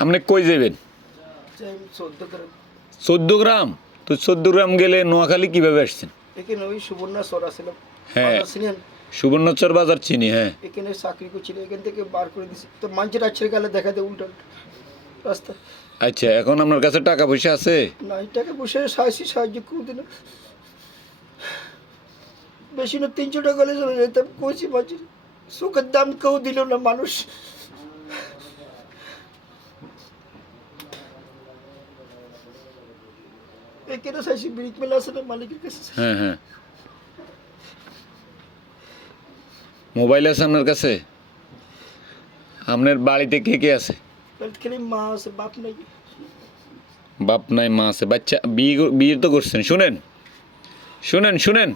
আপনি কই যাবেন? 14 গ্রাম? তো 14 গ্রাম গেলে নোয়াখালী কিভাবে আসছেন? এখানে ওই সুবর্ণচর আছে না, হ্যাঁ বাজার চিনেন? সুবর্ণচর বাজার চিনি, হ্যাঁ। এখানে চাকরি করছিল, এখান থেকে বার করে দিছে তো মানুষের আছে গেলে দেখা দেয় উল্টো রাস্তা। আচ্ছা, এখন আপনার কাছে টাকা পয়সা আছে? না, টাকা পয়সা সাহায্য করে না, বেশি না 300 টাকা হলে চলে যেতাম। কইছি মানুষের সুখের দাম কেউ দিল না মানুষ। এখানে চাইছি ব্রিক মেলা আছে না, মালিকের কাছে। হ্যাঁ হ্যাঁ। মোবাইল আছে আপনার কাছে? আপনার বাড়িতে কে কে আছে? খালি মা আছে, বাপ নাই। বাপ নাই, মা আছে। বাচ্চা বিয়ে তো করছেন। শুনেন শুনেন শুনেন